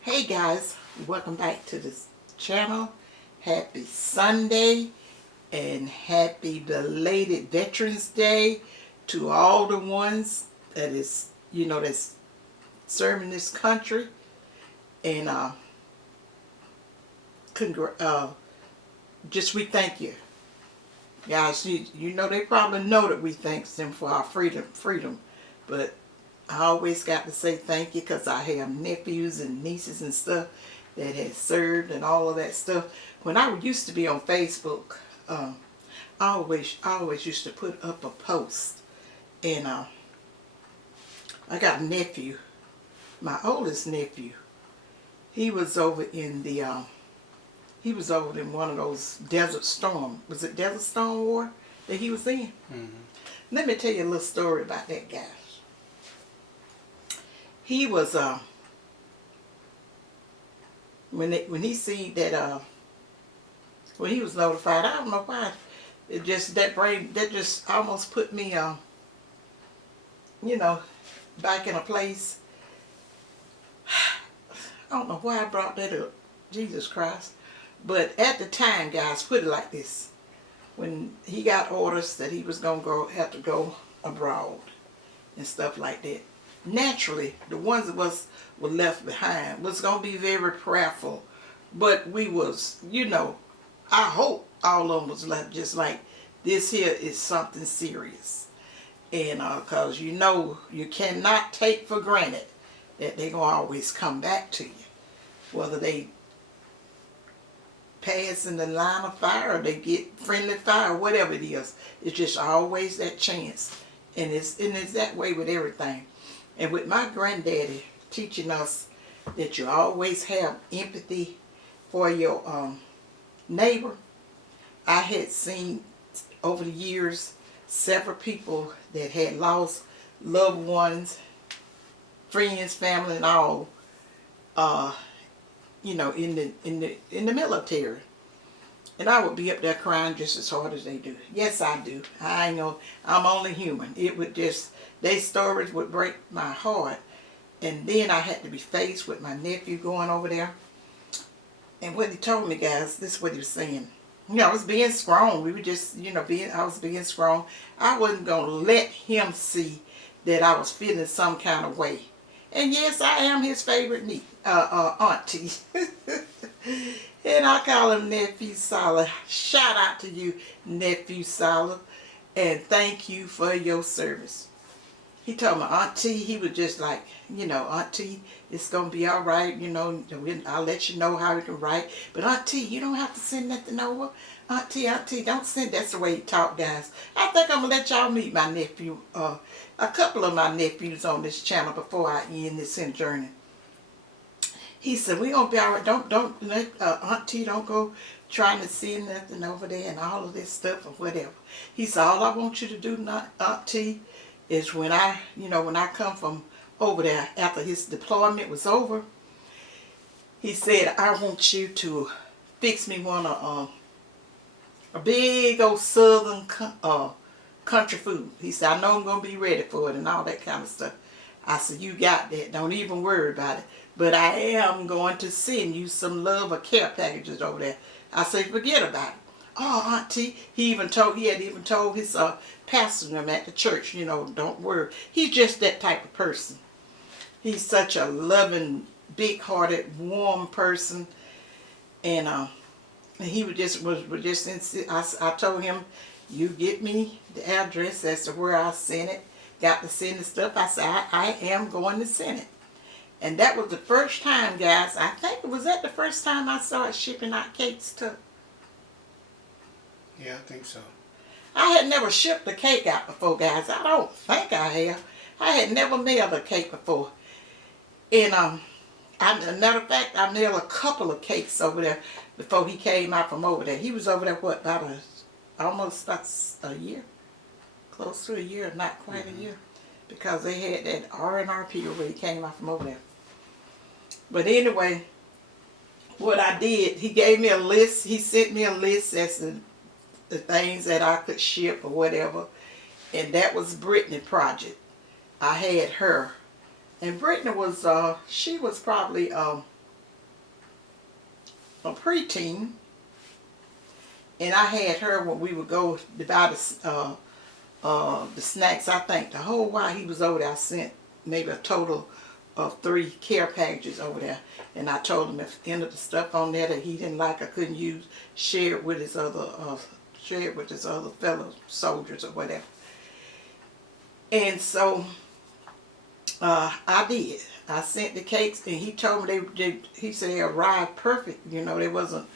Hey guys, welcome back to this channel. Happy Sunday and happy belated Veterans Day to all the ones that is, that's serving this country. And just we thank you. Guys, you know they probably know that we thank them for our freedom, but I always got to say thank you because I have nephews and nieces and stuff that had served and all of that stuff. When I used to be on Facebook, I always used to put up a post, and I got a nephew, my oldest nephew. He was over in one of those Desert Storm. Was it Desert Storm War that he was in? Mm-hmm. Let me tell you a little story about that guy. He was when he see that when he was notified, I don't know why, it just that just almost put me back in a place. I don't know why I brought that up, Jesus Christ. But at the time, guys, put it like this: when he got orders that he was gonna have to go abroad and stuff like that, naturally, the ones of us were left behind was going to be very prayerful. But we was, I hope all of them was left just like, this here is something serious. And because you cannot take for granted that they're going to always come back to you. Whether they pass in the line of fire or they get friendly fire, whatever it is. It's just always that chance. And it's that way with everything. And with my granddaddy teaching us that you always have empathy for your neighbor, I had seen over the years several people that had lost loved ones, friends, family, and all, in the military. And I would be up there crying just as hard as they do. Yes, I do. I know I'm only human. It would just, their stories would break my heart. And then I had to be faced with my nephew going over there. And what he told me, guys, this is what he was saying. I was being strong. We were just, I was being strong. I wasn't going to let him see that I was feeling some kind of way. And yes, I am his favorite auntie. And I call him Nephew Solid. Shout out to you, Nephew Solid. And thank you for your service. He told my auntie, he was just like, auntie, it's going to be all right. I'll let you know how we can write. But auntie, you don't have to send nothing over. Auntie, don't send. That's the way he talk, guys. I think I'm going to let y'all meet my nephew, a couple of my nephews on this channel before I end this journey. He said, we're going to be all right. Don't let auntie, don't go trying to send nothing over there and all of this stuff or whatever. He said, all I want you to do, auntie, is when I come from over there after his deployment was over, he said, I want you to fix me one of a big old southern country food. He said, I know I'm going to be ready for it and all that kind of stuff. I said, you got that. Don't even worry about it. But I am going to send you some love or care packages over there. I said, forget about it. Oh, auntie, he had even told his pastor at the church, don't worry. He's just that type of person. He's such a loving, big-hearted, warm person. And he was just I told him, you get me the address as to where I sent it. Got to send the stuff. I said, I am going to send it. And that was the first time, guys. I think it was the first time I started shipping out cakes to. Yeah, I think so. I had never shipped a cake out before, guys. I don't think I have. I had never mailed a cake before. And as a matter of fact, I mailed a couple of cakes over there before he came out from over there. He was over there, almost a year? Close to a year, not quite a year. Because they had that R&R period where he came out from over there. But anyway, what I did, he gave me a list. He sent me a list as to the things that I could ship or whatever. And that was Brittany project. I had her And Brittany was, she was probably a preteen. And I had her when we would go to buy the snacks. I think the whole while he was over there, I sent maybe a total of 3 care packages over there. And I told him if any of the stuff on there that he didn't like or couldn't use, share it with his other fellow soldiers or whatever. And so I did. I sent the cakes, and he told me he said they arrived perfect. You know, they wasn't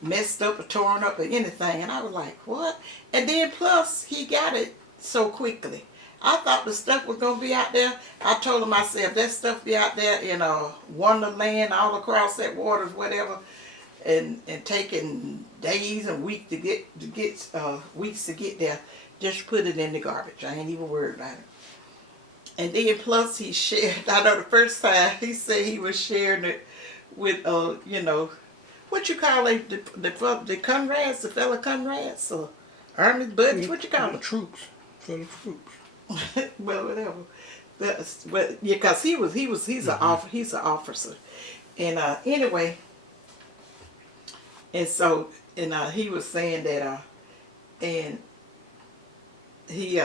messed up or torn up or anything. And I was like, what? And then plus he got it so quickly. I thought the stuff was going to be out there. I told him, I said, if that stuff be out there in Wonderland, all across that waters, whatever, and taking days and weeks to get there, just put it in the garbage. I ain't even worried about it. And then plus he shared, I know the first time he said he was sharing it with, you know, what you call it, the Conrads, the fellow Conrads, or Army buddies, what you call them? Troops, fellow troops. Well, whatever. But yeah, cause he's an officer, and anyway, and so he was saying that and he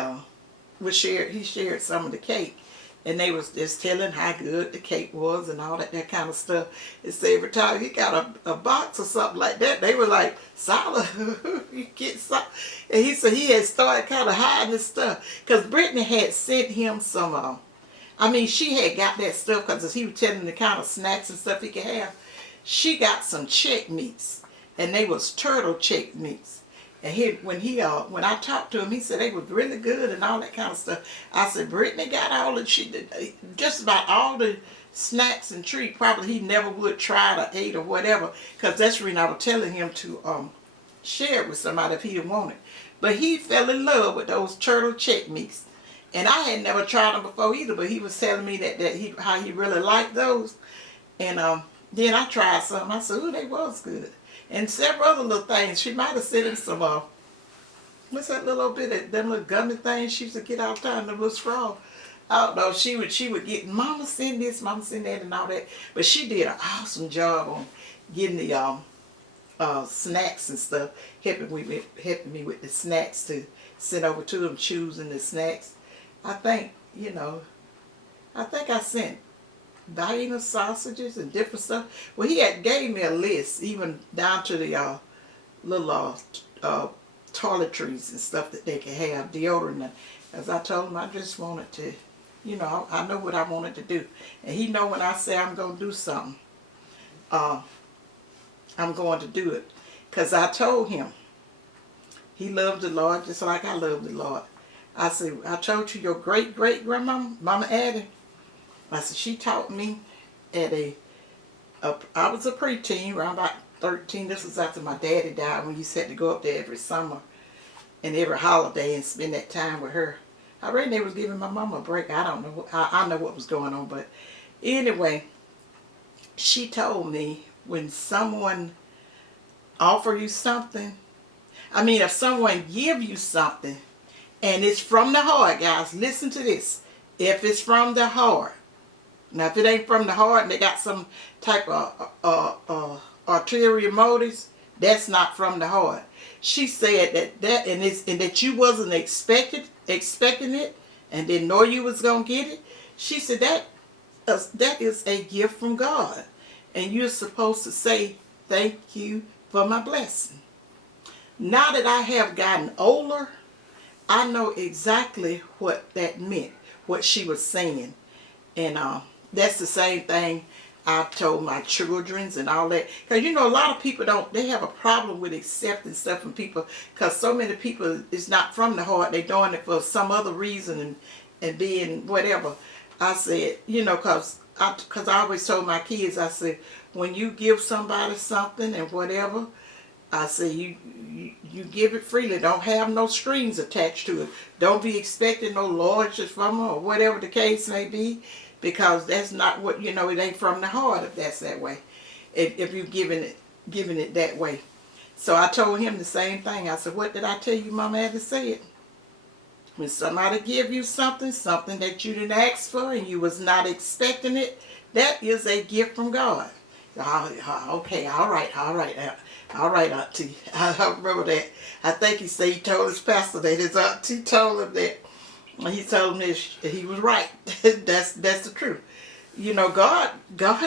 shared some of the cake, and they was just telling how good the cake was and all that kind of stuff. And so every time he got a box or something like that, they were like, "Solid, you get something." And he said he had started kind of hiding his stuff because Brittany had sent him some. I mean, she had got that stuff because he was telling the kind of snacks and stuff he could have. She got some check meats, and they was turtle check meats. And when I talked to him, he said they was really good and all that kind of stuff. I said, Brittany got all that she did, just about all the snacks and treats. Probably he never would try or ate or whatever, because that's the reason I was telling him to share it with somebody if he didn't want it. But he fell in love with those turtle check meats, and I had never tried them before either. But he was telling me how he really liked those, and then I tried some. I said, ooh, they was good. And several other little things. She might have sent him some, what's that little bit of them little gummy things she used to get all the time, the little straw. I don't know, she would get, Mama send this, Mama send that and all that. But she did an awesome job on getting the snacks and stuff, helping me with the snacks to send over to them, choosing the snacks. I think I sent Vienna sausages and different stuff. Well, he had gave me a list, even down to the little toiletries and stuff that they could have, deodorant. As I told him, I just wanted to, I know what I wanted to do. And he know when I say I'm going to do something, I'm going to do it. Because I told him, he loved the Lord just like I love the Lord. I said, I told you your great-great-grandmama, Mama Addie, I said, she taught me at I was a preteen, around about 13. This was after my daddy died, when he had to go up there every summer and every holiday and spend that time with her. I reckon they was giving my mama a break. I don't know. I know what was going on. But anyway, she told me when someone offer you something, if someone give you something and it's from the heart, guys, listen to this. If it's from the heart, now, if it ain't from the heart and they got some type of ulterior motives, that's not from the heart. She said that you wasn't expecting it and didn't know you was gonna get it. She said that is a gift from God, and you're supposed to say thank you for my blessing. Now that I have gotten older, I know exactly what that meant, what she was saying, and that's the same thing I've told my childrens and all that. Because a lot of people they have a problem with accepting stuff from people, because so many people, it's not from the heart. They're doing it for some other reason and being whatever. I said, because I always told my kids, I said, when you give somebody something and whatever, I say you give it freely. Don't have no strings attached to it. Don't be expecting no loyalty from them or whatever the case may be. Because that's not what, it ain't from the heart if that's that way. If you're giving it that way. So I told him the same thing. I said, what did I tell you Mama had to say it? When somebody give you something that you didn't ask for and you was not expecting it, that is a gift from God. Okay, all right, auntie. I remember that. I think he said he told his pastor that his auntie told him that. He told him that he was right. That's the truth. You know, God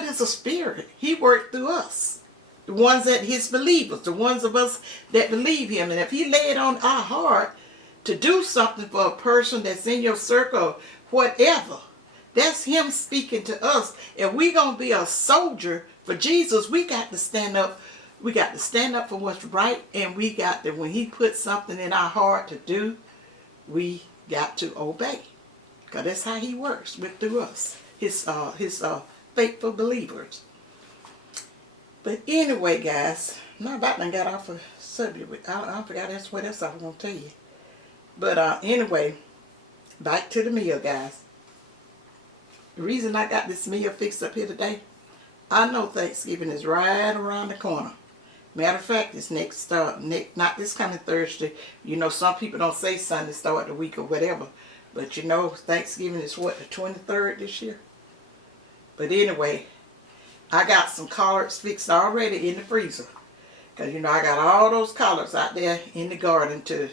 is a spirit. He worked through us. The ones that his believers, the ones of us that believe him. And if he laid on our heart to do something for a person that's in your circle, whatever, that's him speaking to us. If we gonna be a soldier for Jesus, we got to stand up. We got to stand up for what's right, and we got to, when he puts something in our heart to do, we got to obey. Because that's how he works through us, his faithful believers. But anyway, guys, I'm about to get off a subject. I forgot that's what else I was going to tell you. But anyway, back to the meal, guys. The reason I got this meal fixed up here today, I know Thanksgiving is right around the corner. Matter of fact, it's not this coming Thursday. You know, some people don't say Sunday start the week or whatever. But you know, Thanksgiving is what, the 23rd this year? But anyway, I got some collards fixed already in the freezer. Because, you know, I got all those collards out there in the garden to,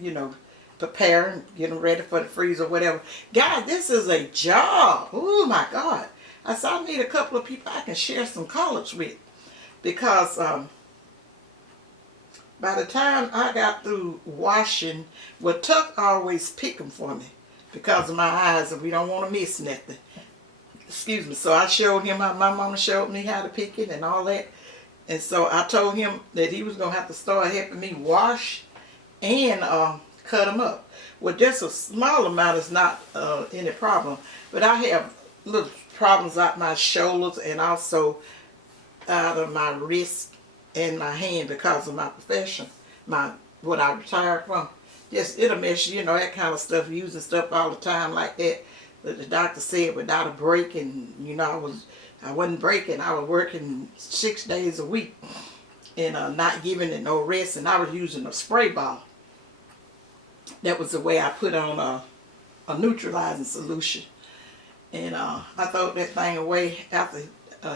you know, prepare and get them ready for the freezer or whatever. Guys, this is a job. Oh, my God. I said I need a couple of people I can share some collards with. Because by the time I got through washing, well, Tuck always pick them for me because of my eyes, and we don't want to miss nothing. Excuse me. So I showed him how my mama showed me how to pick it and all that. And so I told him that he was going to have to start helping me wash and cut them up. Well, just a small amount is not any problem. But I have little problems out my shoulders and also out of my wrist and my hand because of my profession, what I retired from. Just it'll mess you know, that kind of stuff, using stuff all the time like that. But the doctor said without a break, and you know I wasn't breaking. I was working 6 days a week and not giving it no rest, and I was using a spray ball. That was the way I put on a neutralizing solution. And I threw that thing away after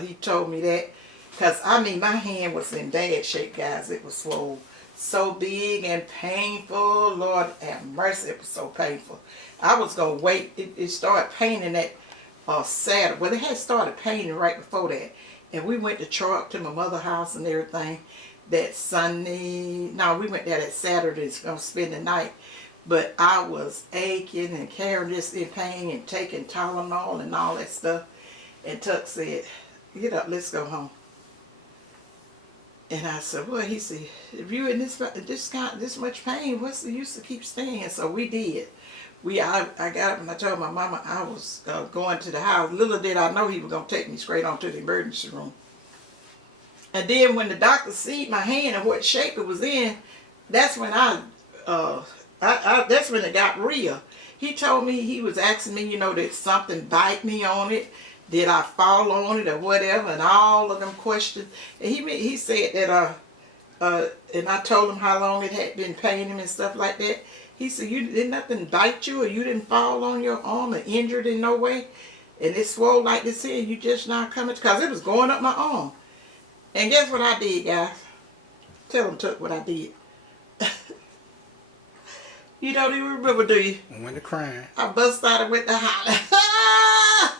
he told me that. Because, I mean, my hand was in bad shape, guys. It was swole. So big and painful. Lord have mercy, it was so painful. I was going to wait. It started paining that Saturday. Well, it had started paining right before that. And we went to Troy to my mother's house and everything that Sunday. No, we went there that Saturday. Going to spend the night. But I was aching and carrying this in pain and taking Tylenol and all that stuff. And Tuck said, get up, let's go home. And I said, well, he said, if you're in this much pain, what's the use to keep staying? So we did. I got up and I told my mama I was going to the house. Little did I know he was going to take me straight on to the emergency room. And then when the doctor seen my hand and what shape it was in, that's when that's when it got real. He told me, he was asking me, you know, did something bite me on it? Did I fall on it or whatever? And all of them questions. And he said that, and I told him how long it had been paining him and stuff like that. He said, did nothing bite you or you didn't fall on your arm or injured in no way? And it swole like this here, you just not coming? Because it was going up my arm. And guess what I did, guys? Tell them, Tuck, what I did. You don't even remember, do you? I went to crying. I bust out with the holler.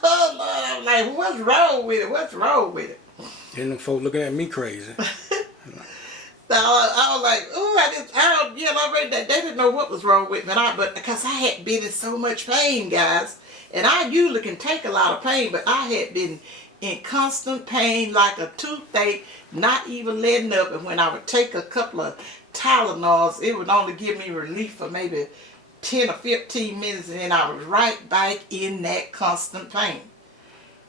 Oh, Lord, I'm like, what's wrong with it? What's wrong with it? Then them folks looking at me crazy. So I was like, oh, they didn't know what was wrong with me. But because I had been in so much pain, guys. And I usually can take a lot of pain, but I had been in constant pain like a toothache, not even letting up. And when I would take a couple of Tylenols, it would only give me relief for maybe 10 or 15 minutes, and then I was right back in that constant pain.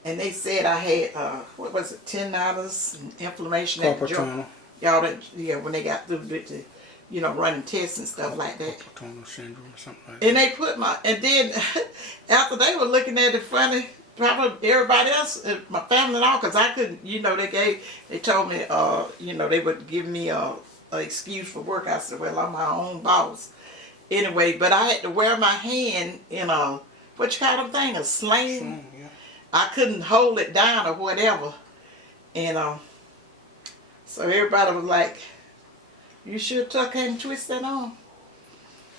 And they said I had, what was it, tendinitis and inflammation at the joint. Y'all, when they got through with the, you know, running tests and stuff like that. Carpal tunnel syndrome or something like that. And they put and then after they were looking at it funny, probably everybody else, my family and all, because I couldn't, you know, they told me, you know, they would give me an excuse for work. I said, well, I'm my own boss. Anyway, but I had to wear my hand in a, what you call them thing, a sling. Yeah. I couldn't hold it down or whatever. And so everybody was like, you sure Tuck hadn't twisted that on?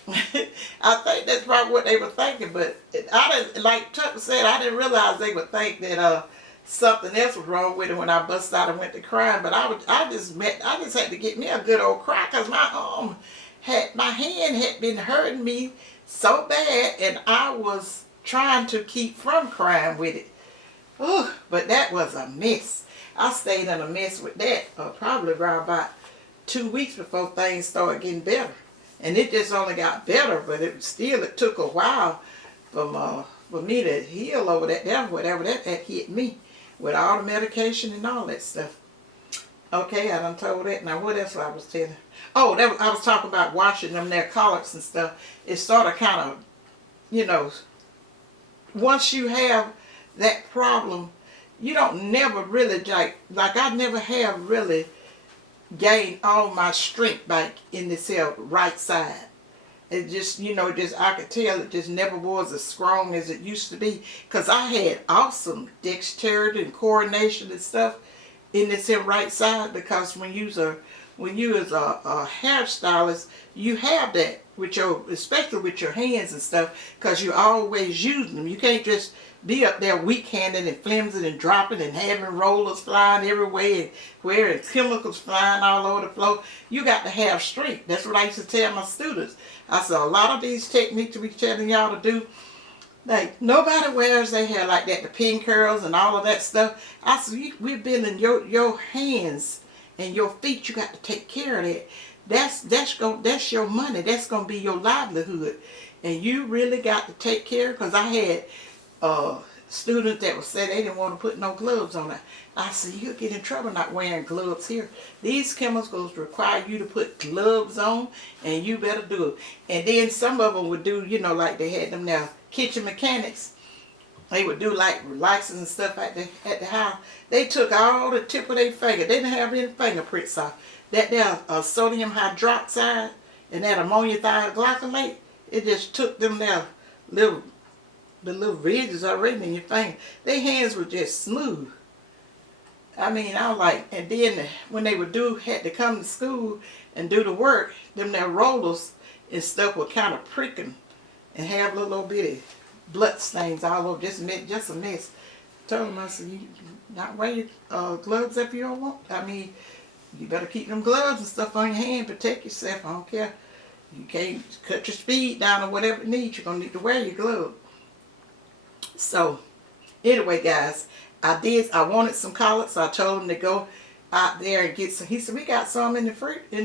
I think that's probably what they were thinking, but I didn't, like Tuck said, I didn't realize they would think that something else was wrong with it when I busted out and went to crying. But I just had to get me a good old cry, because my hand had been hurting me so bad, and I was trying to keep from crying with it. Ooh, but that was a mess. I stayed in a mess with that probably around about 2 weeks before things started getting better. And it just only got better, but it took a while for me to heal over that, whatever that hit me, with all the medication and all that stuff. Okay, I done told that. Now what else I was telling? Oh, I was talking about washing them their collards and stuff. It sort of kind of, once you have that problem, you don't never really, like I never have really gained all my strength back in this here right side. It just, I could tell it just never was as strong as it used to be, because I had awesome dexterity and coordination and stuff in this here right side, because when you as a hairstylist, you have that with especially with your hands and stuff, because you're always using them. You can't just be up there weak-handed and flimsy and dropping and having rollers flying everywhere and wearing chemicals flying all over the floor. You got to have strength. That's what I used to tell my students. I said, a lot of these techniques we telling y'all to do, like, nobody wears their hair like that, the pin curls and all of that stuff. I said, we're building your hands and your feet. You got to take care of that. That's your money. That's going to be your livelihood. And you really got to take care, because I had students that would say they didn't want to put no gloves on it. I said, you'll get in trouble not wearing gloves here. These chemicals require you to put gloves on, and you better do it. And then some of them would do, like they had them now, kitchen mechanics. They would do like relaxers and stuff at the house. They took all the tip of their finger. They didn't have any fingerprints off. That there sodium hydroxide and that ammonia thioglycolate, it just took them there the little ridges already in your finger. Their hands were just smooth. I mean, I was like, and then when they had to come to school and do the work, them their rollers and stuff were kind of pricking and have little bitty blood stains all over, just a mess. Told them, I said, you not wear your gloves if you don't want. I mean, you better keep them gloves and stuff on your hand, protect yourself. I don't care. You can't cut your speed down or whatever it needs. You're going to need to wear your glove. So, anyway, guys, I wanted some collards, so I told him to go out there and get some. He said, we got some in the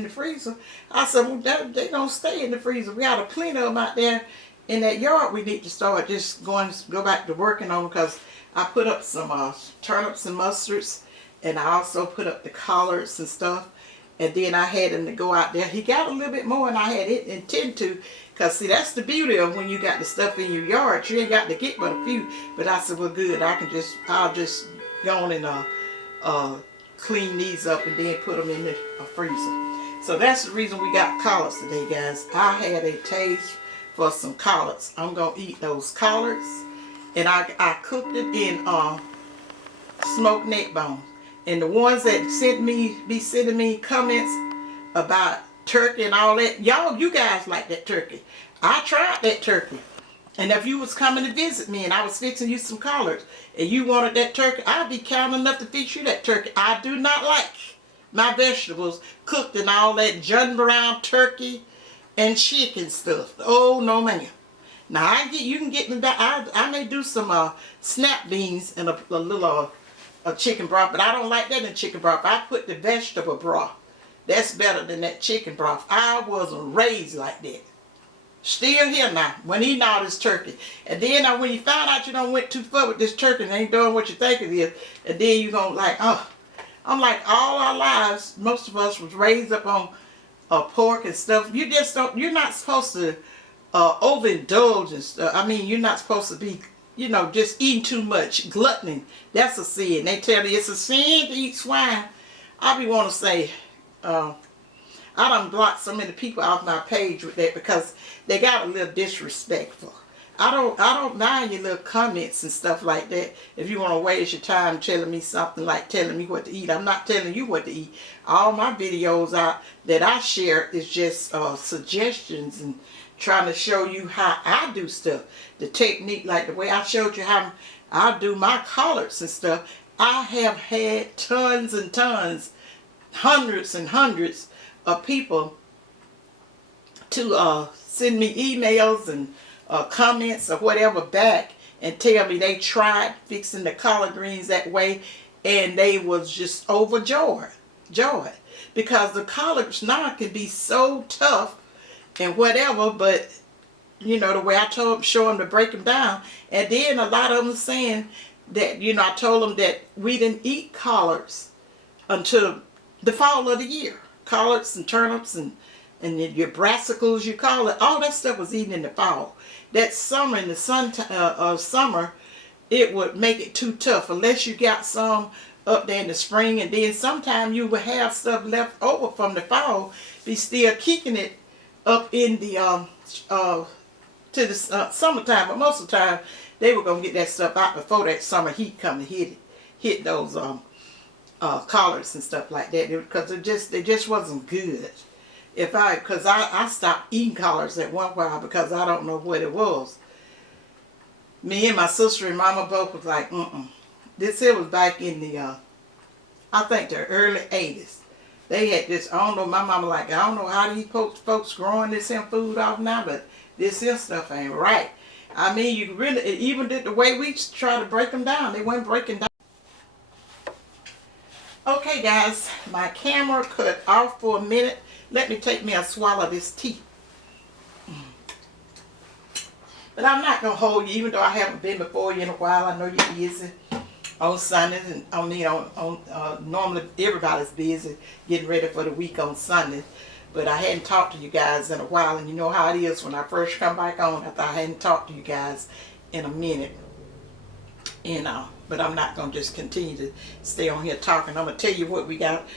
freezer. I said, well, they don't stay in the freezer. We got a plenty of them out there in that yard. We need to start just go back to working on them, because I put up some turnips and mustards, and I also put up the collards and stuff. And then I had him to go out there. He got a little bit more than I had intended to. Because, see, that's the beauty of when you got the stuff in your yard. You ain't got to get but a few. But I said, well, good. I'll just go on and clean these up and then put them in the freezer. So that's the reason we got collards today, guys. I had a taste for some collards. I'm going to eat those collards. And I cooked it in smoked neck bones. And the ones that be sending me comments about turkey and all that, you guys like that turkey. I tried that turkey. And if you was coming to visit me and I was fixing you some collards and you wanted that turkey, I'd be counting enough to fix you that turkey. I do not like my vegetables cooked in all that John Brown turkey and chicken stuff. Oh, no, man. Now, you can get me back. I may do some snap beans and a little chicken broth, but I don't like that in chicken broth. I put the vegetable broth. That's better than that chicken broth. I wasn't raised like that. Still here now, when eating all this turkey. And then when you find out you done went too far with this turkey and ain't doing what you think it is, and then you gonna like, I'm like, all our lives, most of us was raised up on pork and stuff. You're not supposed to overindulge and stuff. I mean, you're not supposed to be, just eating too much. Gluttony, that's a sin. They tell you it's a sin to eat swine. I be want to say, I done blocked so many people off my page with that because they got a little disrespectful. I don't mind your little comments and stuff like that. If you want to waste your time telling me something like telling me what to eat, I'm not telling you what to eat. All my videos that I share is just suggestions and trying to show you how I do stuff. The technique, like the way I showed you how I do my collards and stuff. I have had tons and tons, hundreds and hundreds of people to send me emails and comments or whatever back and tell me they tried fixing the collard greens that way and they was just overjoyed because the collards now can be so tough and whatever, but you know, the way I show them to break them down. And then a lot of them saying that, you know, I told them that we didn't eat collards until the fall of the year. Collards and turnips and your brassicas, you call it, all that stuff was eaten in the fall. That summer, in the summer, it would make it too tough unless you got some up there in the spring, and then sometime you would have stuff left over from the fall, be still kicking it up in the to the summertime. But most of the time, they were gonna get that stuff out before that summer heat come and hit those collards and stuff like that, because it just wasn't good. Because I stopped eating collards at one while because I don't know what it was. Me and my sister and mama both was like, This here was back in the, I think the early 80s. They had this, I don't know, my mama like, I don't know how these folks growing this here food off now, but this here stuff ain't right. I mean, you really, even did the way we try to break them down, they weren't breaking down. Okay guys, my camera cut off for a minute. Let me take me a swallow of this tea. But I'm not going to hold you, even though I haven't been before you in a while. I know you're busy on Sundays, and normally everybody's busy getting ready for the week on Sunday. But I hadn't talked to you guys in a while, and you know how it is when I first come back on after I hadn't talked to you guys in a minute. But I'm not going to just continue to stay on here talking. I'm going to tell you what we got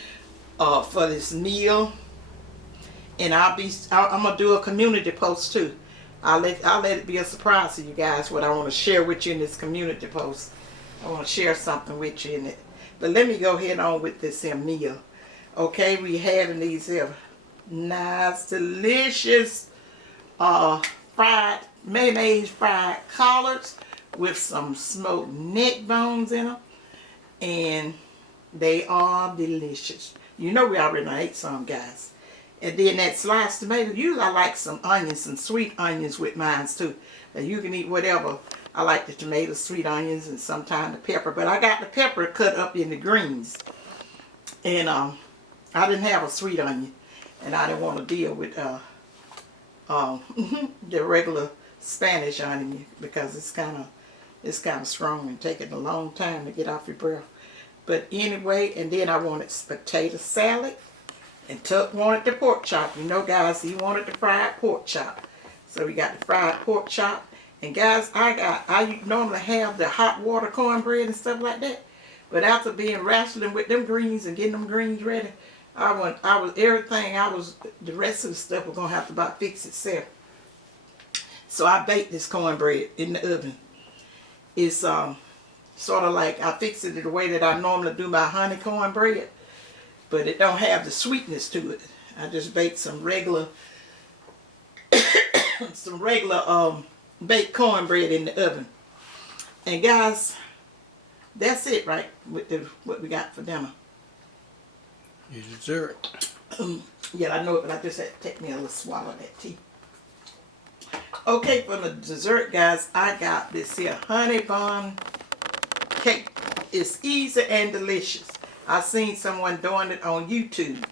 for this meal. And I'm gonna do a community post too. I'll let it be a surprise to you guys what I want to share with you in this community post. I want to share something with you in it. But let me go ahead on with this here meal. Okay, we having these here nice, delicious fried mayonnaise fried collards with some smoked neck bones in them, and they are delicious. You know we already ate some, guys. And then that sliced tomato, usually I like some onions, some sweet onions with mine too. And you can eat whatever. I like the tomatoes, sweet onions, and sometimes the pepper. But I got the pepper cut up in the greens. And I didn't have a sweet onion. And I didn't want to deal with the regular Spanish onion because it's kind of strong and taking a long time to get off your breath. But anyway, and then I wanted potato salad. And Tuck wanted the pork chop. You know, guys, he wanted the fried pork chop. So we got the fried pork chop. And guys, I normally have the hot water cornbread and stuff like that. But after being wrestling with them greens and getting them greens ready, the rest of the stuff was gonna have to about fix itself. So I baked this cornbread in the oven. It's sort of like I fixed it the way that I normally do my honey cornbread. But it don't have the sweetness to it. I just baked some regular baked cornbread in the oven. And guys, that's it, right? With what we got for dinner. Your dessert. Yeah, I know it, but I just had to take me a little swallow of that tea. Okay, for the dessert, guys, I got this here honey bun cake. It's easy and delicious. I seen someone doing it on YouTube,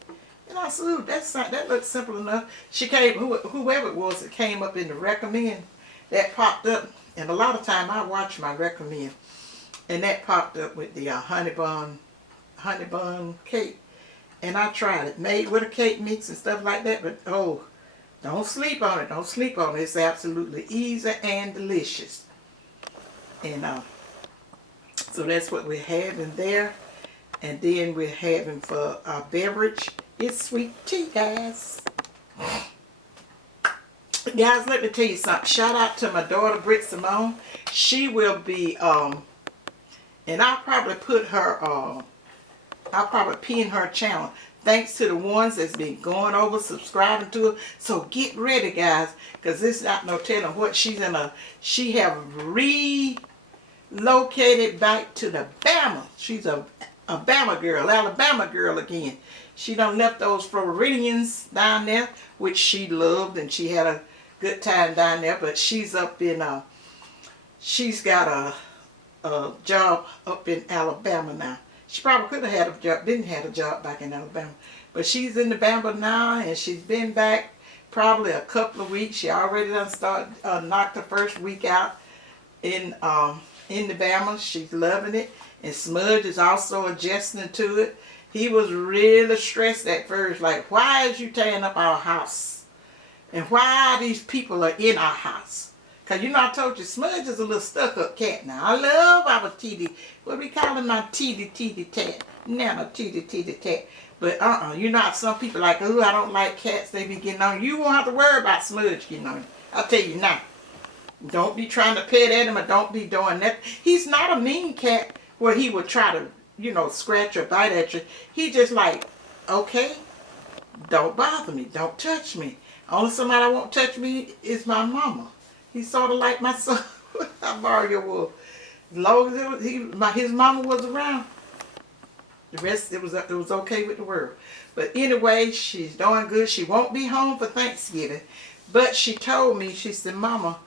and I said, "Ooh, that looks simple enough." She came, whoever it was that came up in the recommend, that popped up, and a lot of time I watch my recommend, and that popped up with the honey bun cake, and I tried it, made with a cake mix and stuff like that. But oh, don't sleep on it. Don't sleep on it. It's absolutely easy and delicious, and so that's what we're having there. And then we're having for our beverage It's sweet tea, guys. Guys, let me tell you something. Shout out to my daughter, SYMONE. She will be, and I'll probably put her, I'll probably pin her channel. Thanks to the ones that's been going over, subscribing to her. So get ready, guys, because this is not no telling what she's in a, she have relocated back to the Bama. She's a Bama girl, Alabama girl again. She done left those Floridians down there, which she loved, and she had a good time down there. But she's up in, she's got a job up in Alabama now. She probably could have had a job, didn't have a job back in Alabama. But she's in the Bama now, and she's been back probably a couple of weeks. She already done started, knocked the first week out in the Bama. She's loving it. And Smudge is also adjusting to it. He was really stressed at first, like, why is you tearing up our house? And why these people are in our house? Because, you know, I told you, Smudge is a little stuck-up cat now. I love our TD. What we call him, my TD tat. Nana TD tat. But, you know how some people like, oh, I don't like cats. They be getting on. You won't have to worry about Smudge getting on you. I'll tell you now. Don't be trying to pet at him or don't be doing that. He's not a mean cat where he would try to, you know, scratch or bite at you. He just like, okay, don't bother me. Don't touch me. Only somebody that won't touch me is my mama. He's sort of like my son. I borrow your wolf. As long as it was, his mama was around, the rest, it was okay with the world. But anyway, she's doing good. She won't be home for Thanksgiving. But she told me, she said, Mama,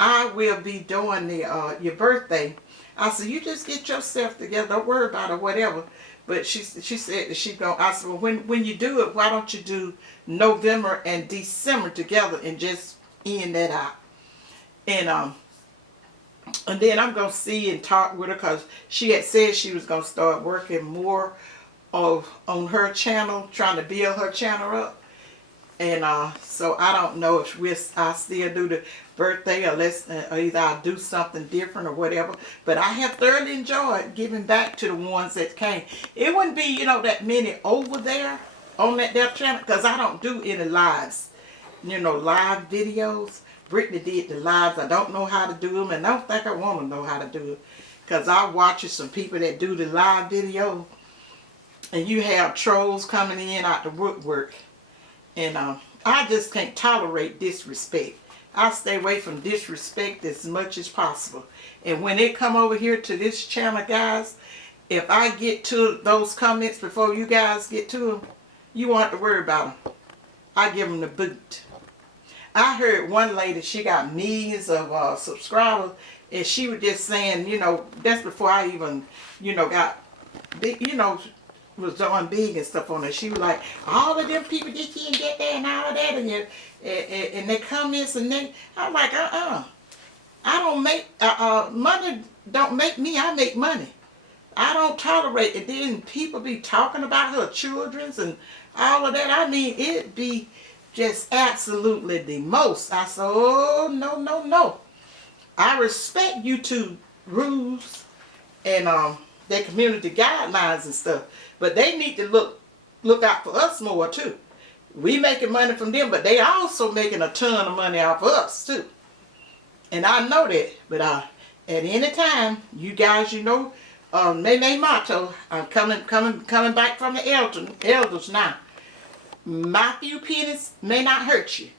I will be doing the your birthday. I said, you just get yourself together. Don't worry about it or whatever. But she said that she going. I said, well, when you do it, why don't you do November and December together and just end that out? And then I'm going to see and talk with her because she had said she was going to start working more on her channel, trying to build her channel up. And so I don't know if I'll still do the birthday or either I'll do something different or whatever. But I have thoroughly enjoyed giving back to the ones that came. It wouldn't be, you know, that many over there on that channel because I don't do any lives, you know, live videos. Brittany did the lives. I don't know how to do them, and I don't think I want to know how to do it because I watch some people that do the live video, and you have trolls coming in out the woodwork. And I just can't tolerate disrespect. I stay away from disrespect as much as possible. And when they come over here to this channel, guys, if I get to those comments before you guys get to them, you won't have to worry about them. I give them the boot. I heard one lady, she got millions of subscribers, and she was just saying, you know, that's before I even, you know, got big, you know, was doing big and stuff on it. She was like, all of them people get here and get there and all of that, and they comments and they, I'm like, I don't make, money don't make me, I make money. I don't tolerate it. Then people be talking about her children's and all of that. I mean, it be just absolutely the most. I said, oh, no, no, no. I respect YouTube rules and their community guidelines and stuff. But they need to look out for us more too. We making money from them, but they also making a ton of money off of us too. And I know that. But at any time, you guys, you know, May motto, I'm coming back from the elders now. My few pennies may not hurt you,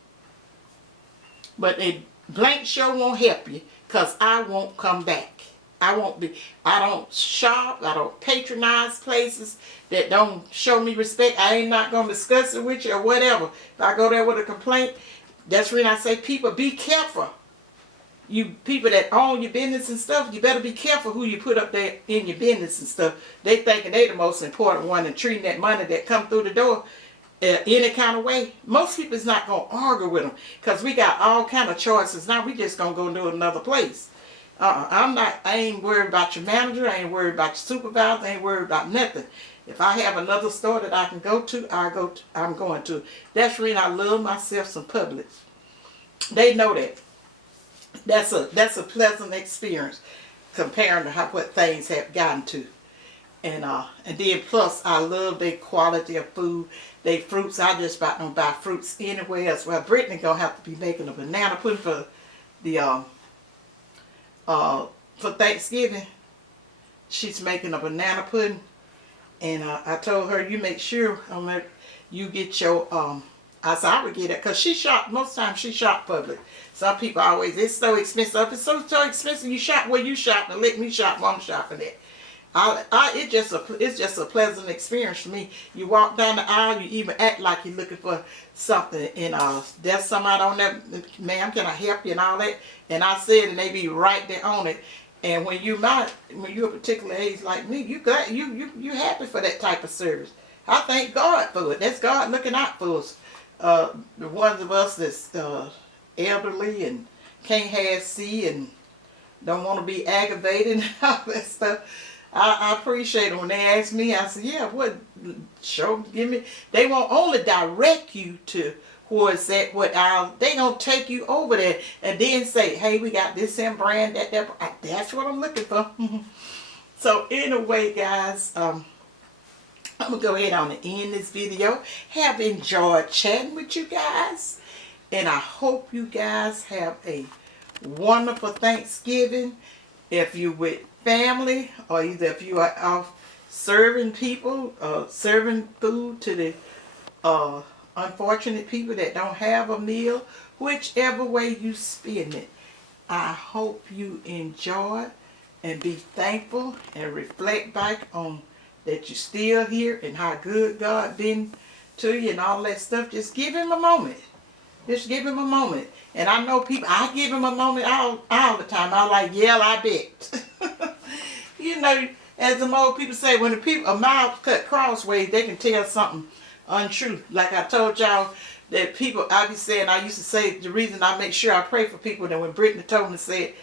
but a blank show won't help you because I won't come back. I don't shop, I don't patronize places that don't show me respect. I ain't not going to discuss it with you or whatever. If I go there with a complaint, that's when I say, people, be careful. You people that own your business and stuff, you better be careful who you put up there in your business and stuff. They thinking they the most important one and treating that money that come through the door any kind of way. Most people is not going to argue with them because we got all kind of choices. Now we just going to go to another place. I ain't worried about your manager. I ain't worried about your supervisor. I ain't worried about nothing. If I have another store that I can go to, I'm going to. That's the reason I love myself some Publix. They know that. That's a pleasant experience comparing to what things have gotten to. And then plus I love their quality of food. They fruits, I just about don't buy fruits anywhere else. Well, Brittany gonna have to be making a banana pudding for the for Thanksgiving. She's making a banana pudding, and I told her, you make sure you get your I said I would get it, because she shop, most times she shop public. Some people always, it's so expensive. It's so expensive, you shop where you shop, and let me shop where I'm shopping at. It's just a pleasant experience for me. You walk down the aisle, you even act like you're looking for something, and there's somebody on there, ma'am, can I help you, and all that, and I said, and they be right there on it. And when you're a particular age like me, you happy for that type of service. I thank God for it. That's God looking out for us. The ones of us that's elderly and can't have see and don't want to be aggravated and all that stuff. I appreciate it when they ask me. I said, yeah, what? Give me. They won't only direct you to where it's at. They gonna take you over there and then say, hey, we got this same brand, that's what I'm looking for. So anyway, guys, I'm gonna go ahead on and end this video. Have enjoyed chatting with you guys, and I hope you guys have a wonderful Thanksgiving. If you with family, or either if you are off serving people, serving food to the unfortunate people that don't have a meal, whichever way you spend it, I hope you enjoy and be thankful and reflect back on that you're still here and how good God been to you and all that stuff. Just give him a moment. Just give him a moment. And I know people, I give him a moment all the time. I like yell, I bet. You know, as the old people say, when a mouth cut crossways, they can tell something untrue. Like I told y'all that people, I used to say, the reason I make sure I pray for people, that when Brittany told me, said,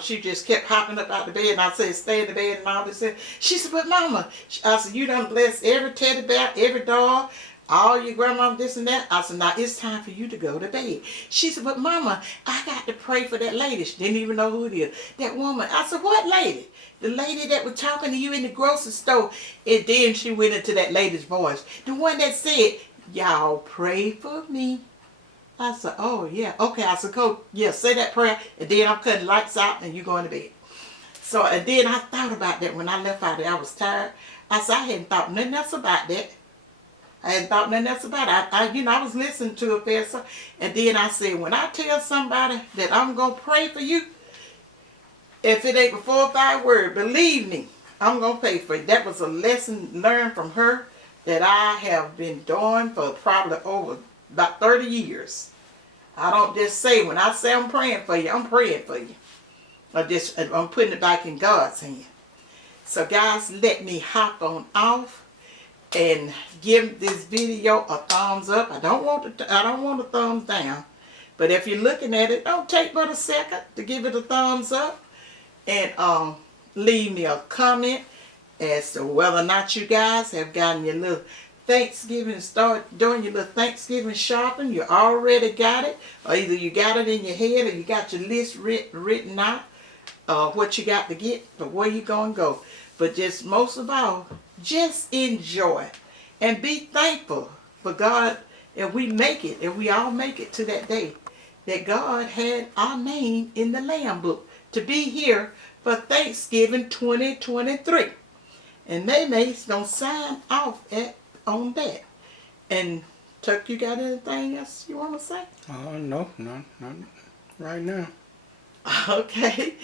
she just kept hopping up out the bed, and I said, stay in the bed and all this. She said, but mama, I said, you done blessed every teddy bear, every dog, all your grandma, this and that. I said, now it's time for you to go to bed. She said, but mama, I got to pray for that lady. She didn't even know who it is. That woman. I said, what lady? The lady that was talking to you in the grocery store. And then she went into that lady's voice. The one that said, y'all pray for me. I said, oh yeah. Okay, I said, go, yeah, say that prayer. And then I'm cutting lights out and you going to bed. So, and then I thought about that when I left out there. I was tired. I said, I hadn't thought nothing else about that. I hadn't thought nothing else about it. I was listening to a fair song. And then I said, when I tell somebody that I'm going to pray for you, if it ain't but 4 or 5 words, believe me, I'm going to pay for you. That was a lesson learned from her that I have been doing for probably over about 30 years. I don't just say, when I say I'm praying for you, I'm praying for you. I'm putting it back in God's hand. So guys, let me hop on off and give this video a thumbs up. I don't want a thumbs down, but if you're looking at it, don't take but a second to give it a thumbs up, and leave me a comment as to whether or not you guys have gotten your little Thanksgiving and start doing your little Thanksgiving shopping. You already got it, or either you got it in your head or you got your list written out, what you got to get, but where you gonna go. But just most of all, just enjoy and be thankful for God. If we all make it to that day, that God had our name in the Lamb book to be here for Thanksgiving 2023. And May's gonna sign off on that. And Chuck, you got anything else you want to say? No, not right now. Okay,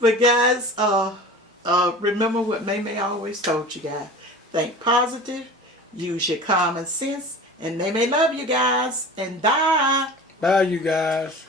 but guys, remember what May always told you guys. Think positive, use your common sense, and May love you guys, and bye. Bye, you guys.